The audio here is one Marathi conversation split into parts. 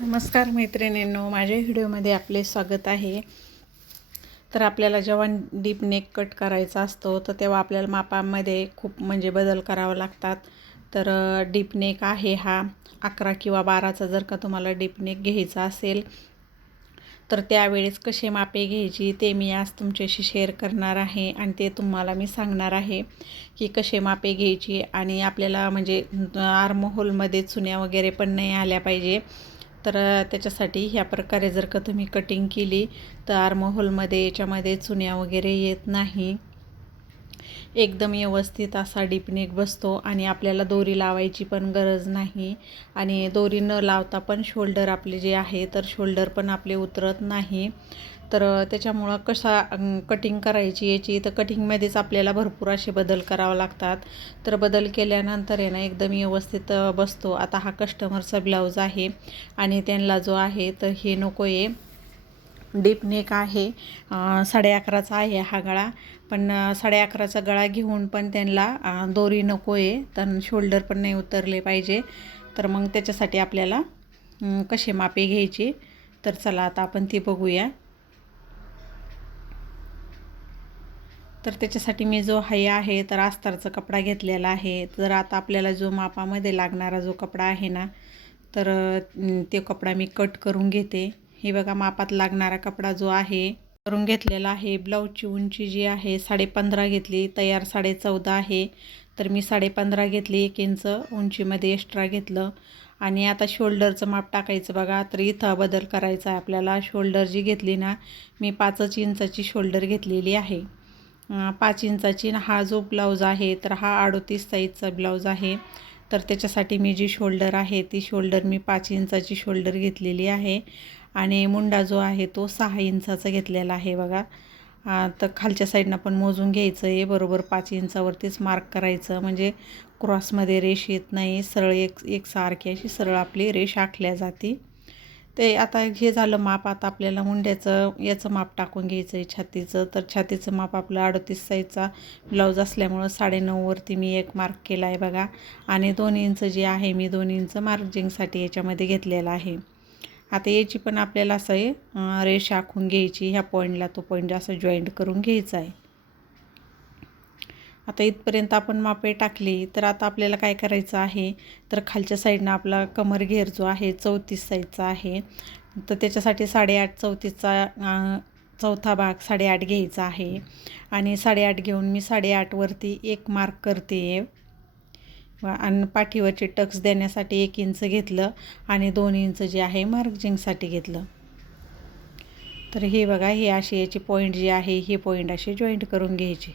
नमस्कार मैत्रिणींनो माझ्या व्हिडिओमध्ये आपले स्वागत आहे. तर आपल्याला जेव्हा डीप नेक कट करायचा असतो तर तेव्हा आपल्याला मापामध्ये खूप म्हणजे बदल करावं लागतात. तर डीप नेक आहे हा. अकरा किंवा बाराचा जर का तुम्हाला डीप नेक घ्यायचा असेल तर त्यावेळेस कसे मापे घ्यायची ते मी आज तुमच्याशी शेअर करणार आहे आणि ते तुम्हाला मी सांगणार आहे की कसे मापे घ्यायची आणि आपल्याला म्हणजे आर्महोलमध्ये चुन्या वगैरे पण नाही आल्या पाहिजे. तर त्याच्यासाठी ह्या प्रकारे जर का तुम्ही कटिंग केली तर आर्महोलमध्ये याच्यामध्ये चुन्या वगैरे येत नाही. एकदम व्यवस्थित असा डिपनेक बसतो आणि आपल्याला दोरी लावायची पण गरज नाही. आणि दोरी न लावता पण शोल्डर आपले जे आहे तर शोल्डर पण आपले उतरत नाही. तर त्याच्यामुळं कसा कटिंग करायची याची तर कटिंगमध्येच आपल्याला भरपूर असे बदल करावं लागतात. तर बदल केल्यानंतर आहे ना एकदम व्यवस्थित बसतो. आता हा कस्टमरचा ब्लाऊज आहे आणि त्यांना जो आहे तर हे नको आहे डीप नेक आहे साडे अकराचा आहे हा गळा. पण साडे अकराचा गळा घेऊन पण त्यांना दोरी नको आहे तर शोल्डर पण नाही उतरले पाहिजे. तर मग त्याच्यासाठी आपल्याला कसे मापे घ्यायचे? तर चला आता आपण ती बघूया. तर त्याच्यासाठी मी जो हाय आहे तर अस्तरचा कपडा घेतलेला आहे. तर आता आपल्याला जो मापामध्ये लागणारा जो कपडा आहे ना तर ते कपडा मी कट करून घेते. हे बघा मापात लागणारा कपडा जो आहे करून घेतलेला आहे. ब्लाऊजची उंची जी आहे साडेपंधरा घेतली तयार साडे चौदा आहे. तर मी साडेपंधरा घेतली एक इंच उंचीमध्ये एक्स्ट्रा घेतलं. आणि आता शोल्डरचं माप टाकायचं बघा तर इथं बदल करायचा आहे आपल्याला. शोल्डर जी घेतली ना मी पाचच इंचाची शोल्डर घेतलेली आहे. पाच इंचाची हा जो ब्लाऊज आहे तर हा अडोतीस साईजचा ब्लाऊज आहे. तर त्याच्यासाठी मी जी शोल्डर आहे ती शोल्डर मी पाच इंचाची शोल्डर घेतलेली आहे. आणि मुंडा जो आहे तो सहा इंचाचा घेतलेला आहे बघा. तर खालच्या साईडनं पण मोजून घ्यायचं आहे बरोबर पाच इंचावरतीच मार्क करायचं. म्हणजे क्रॉसमध्ये रेष येत नाही. सरळ एक एकसारखी अशी सरळ आपली रेष आखल्या जाते. ते आता हे झालं माप. आता आपल्याला मुंड्याचं याचं माप टाकून घ्यायचं आहे छातीचं. तर छातीचं माप आपलं अडतीस साईजचा ब्लाऊज असल्यामुळं साडेनऊवरती मी एक मार्क केला आहे बघा. आणि दोन इंच जे आहे मी दोन इंच मार्जिंगसाठी याच्यामध्ये घेतलेलं आहे. आता याची पण आपल्याला असं आहे रेष आखून घ्यायची. ह्या पॉईंटला तो पॉईंट असं जॉईंट करून घ्यायचा आहे. आता इथपर्यंत आपण मापे टाकली तर आता आपल्याला काय करायचं आहे तर खालच्या साईडनं आपला कमर घेर जो आहे चौतीस साईजचा आहे. तर त्याच्यासाठी साडेआठ चौतीसचा चौथा भाग साडेआठ घ्यायचा आहे. आणि साडेआठ घेऊन मी साडेआठवरती एक मार्क करते. आणि पाठीवरचे टक्स देण्यासाठी एक इंच घेतलं आणि दोन इंच जे आहे मार्जिंगसाठी घेतलं. तर हे बघा हे असे याचे पॉईंट जे आहे हे पॉईंट असे जॉईंट करून घ्यायचे.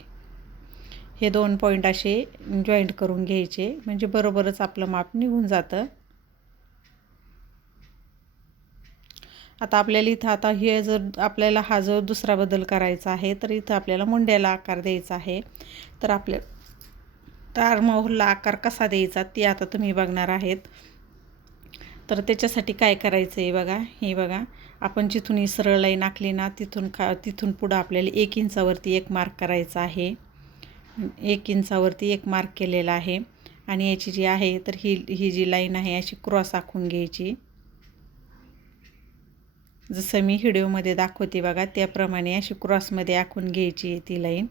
हे दोन पॉईंट असे जॉईंट करून घ्यायचे म्हणजे बरोबरच आपलं माप निघून जातं. आता आपल्याला इथं आता हे जर आपल्याला हा जो दुसरा बदल करायचा आहे तर इथं आपल्याला मुंड्याला आकार द्यायचा आहे. तर आपल्या तर आर्महोलला आकार कसा द्यायचा ते आता तुम्ही बघणार आहेत. तर त्याच्यासाठी काय करायचं आहे बघा हे बघा. आपण जिथून ही सरळ लाईन आखली ना तिथून खा तिथून पुढं आपल्याला एक इंचावरती एक मार्क करायचा आहे. एक इंचावरती एक मार्क केलेला आहे. आणि याची जी आहे तर ही ही जी लाईन आहे अशी क्रॉस आखून घ्यायची. जसं मी व्हिडिओमध्ये दाखवते बघा त्याप्रमाणे अशी क्रॉसमध्ये आखून घ्यायची ती लाईन.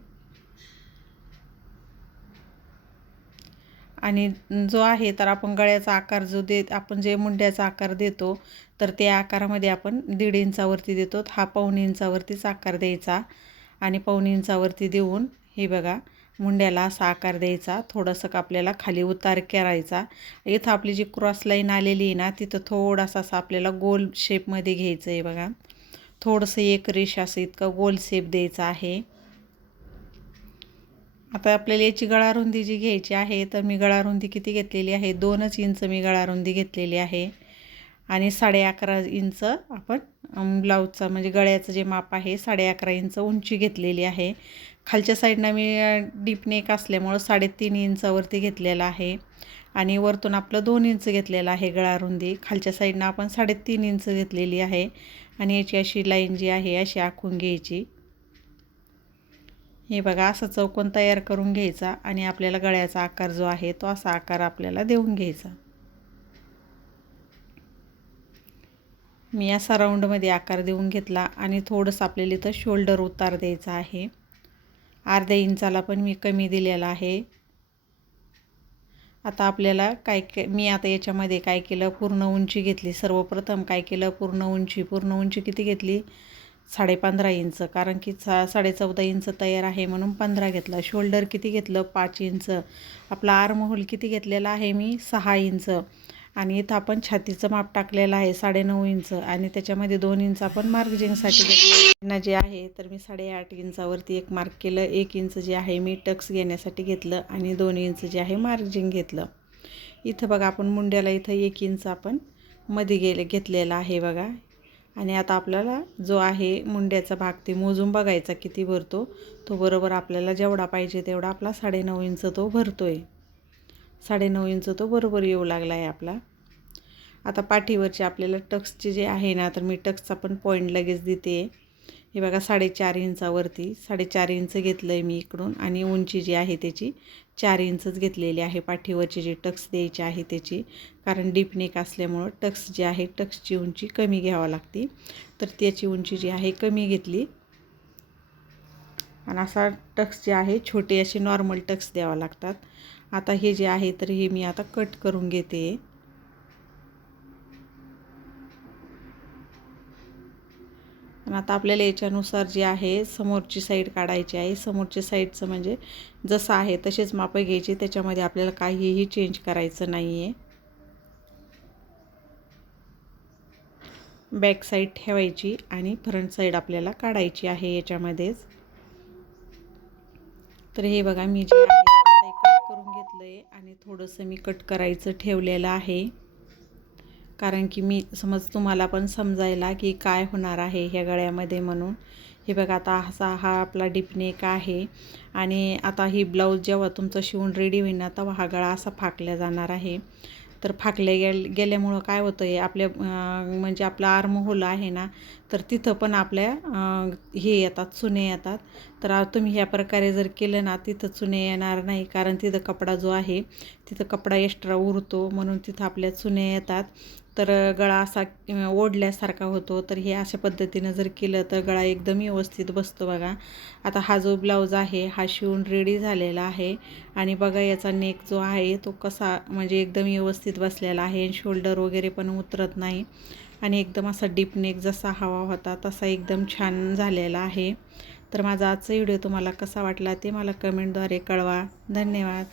आणि जो आहे तर आपण गळ्याचा आकार जो देत आपण जे मुंड्याचा आकार देतो तर त्या आकारामध्ये आपण दीड इंचावरती देतो. हा पाऊण इंचावरतीच आकार द्यायचा. आणि पाऊण इंचावरती देऊन हे बघा मुंड्याला असा आकार द्यायचा. थोडंसं का आपल्याला खाली उतार करायचा. इथं आपली जी क्रॉस लाईन आलेली आहे ना तिथं थोडासा असं आपल्याला गोल शेपमध्ये घ्यायचं आहे बघा. थोडंसं एक रेष असं इतकं गोल शेप द्यायचा आहे. आता आपल्याला याची गळारुंदी जी घ्यायची आहे तर मी गळारुंदी किती घेतलेली आहे? दोनच इंच मी गळारुंदी घेतलेली आहे. आणि साडे अकरा इंच आपण ब्लाऊजचा म्हणजे गळ्याचं जे माप आहे साडे अकरा इंच उंची घेतलेली आहे. खालच्या साईडनं मी डीप नेक असल्यामुळं साडेतीन इंचावरती घेतलेलं आहे. आणि वरतून आपलं दोन इंच घेतलेलं आहे गळारुंदी. खालच्या साईडनं आपण साडेतीन इंच घेतलेली आहे. आणि याची अशी लाईन जी आहे अशी आखून घ्यायची. हे बघा असं चौकोन तयार करून घ्यायचा आणि आपल्याला गळ्याचा आकार जो आहे तो असा आकार आपल्याला देऊन घ्यायचा. मी असा राऊंडमध्ये आकार देऊन घेतला आणि थोडंसं आपल्याला इथं शोल्डर उतार द्यायचा आहे. अर्ध्या इंचाला पण मी कमी दिलेला आहे. आता आपल्याला काय काय मी आता याच्यामध्ये काय केलं? पूर्ण उंची घेतली. सर्वप्रथम काय केलं? पूर्ण उंची पूर्ण उंची किती घेतली? साडेपंधरा इंच कारण की सा साडे चौदा इंच तयार आहे म्हणून पंधरा घेतला. शोल्डर किती घेतलं? पाच इंच. आपला आर्महोल किती घेतलेला आहे? मी सहा इंच. आणि इथं आपण छातीचं माप टाकलेलं आहे साडेनऊ इंच. आणि त्याच्यामध्ये दोन इंच आपण मार्जिंगसाठी घेतलं. जे आहे तर मी साडेआठ इंचावरती एक मार्क केलं. एक इंच जे आहे मी टक्स घेण्यासाठी घेतलं. आणि दोन इंच जे आहे मार्जिंग घेतलं. इथं बघा आपण मुंड्याला इथं एक इंच आपण मध्ये गेले घेतलेला आहे बघा. आणि आता आपल्याला जो आहे मुंड्याचा भाग ते मोजून बघायचा किती भरतो तो बरोबर आपल्याला जेवढा पाहिजे तेवढा आपला साडेनऊ इंच तो भरतो आहे साडेनऊ इंच तो बरोबर येऊ लागला आहे आपला. आता पाठीवरचे आपल्याला टक्सचे जे आहे ना तर मी टक्सचा पण पॉईंट लगेच देते. आहे हे बघा साडेचार इंचावरती साडेचार इंच घेतलं आहे मी इकडून आणि उंची जी आहे त्याची चार इंचच घेतलेली आहे. पाठीवरची जी टक्स द्यायची आहे त्याची कारण डीपनेक असल्यामुळं टक्स जे आहे टक्सची उंची कमी घ्यावी लागते. तर त्याची उंची जी आहे कमी घेतली. आणि असा टक्स जे आहे छोटे असे नॉर्मल टक्स द्यावा लागतात. आता हे जे आहे तर हे मी आता कट करून घेते. आणि आता आपल्याला याच्यानुसार जे आहे समोरची साईड काढायची आहे. समोरच्या साईडचं म्हणजे जसं आहे तसेच मापं घ्यायची. त्याच्यामध्ये आपल्याला काहीही चेंज करायचं नाही आहे बॅक साईड ठेवायची आणि फ्रंट साईड आपल्याला काढायची आहे याच्यामध्येच. तर हे बघा मी जे आहे कट करून घेतलं आहे आणि थोडंसं मी कट करायचं ठेवलेलं आहे. कारण की मी समज तुम्हाला पण समजायला की काय होणार आहे ह्या गळ्यामध्ये म्हणून. हे बघा आता असा हा आपला डिपनेक आहे आणि आता ही ब्लाऊज जेव्हा तुमचं शिवून रेडी होईल ना तेव्हा हा गळा असा फाकल्या जाणार आहे. तर फाकले गेल गेल्यामुळं काय होतं आहे आपल्या म्हणजे आपला आर्महोल आहे ना तर तिथं पण आपल्या हे येतात चुने येतात. तर तुम्ही ह्या प्रकारे जर केलं ना तिथं चुने येणार नाही कारण तिथं कपडा जो आहे तिथं कपडा एक्स्ट्रा उरतो म्हणून तिथं आपल्या चुने येतात. तर गळा असा ओढल्यासारखा होतो. तर हे अशा पद्धतीनं जर केलं तर गळा एकदम व्यवस्थित बसतो बघा. आता हा जो ब्लाऊज आहे हा शिवून रेडी झालेला आहे. आणि बघा याचा नेक जो आहे तो कसा म्हणजे एकदम व्यवस्थित बसलेला आहे. शोल्डर वगैरे पण उतरत नाही. आणि एकदम असा डीप नेक जसा हवा होता तसा एकदम छान झालेला आहे. तर माझा आजचा व्हिडिओ तुम्हाला कसा वाटला ते मला कमेंटद्वारे कळवा. धन्यवाद.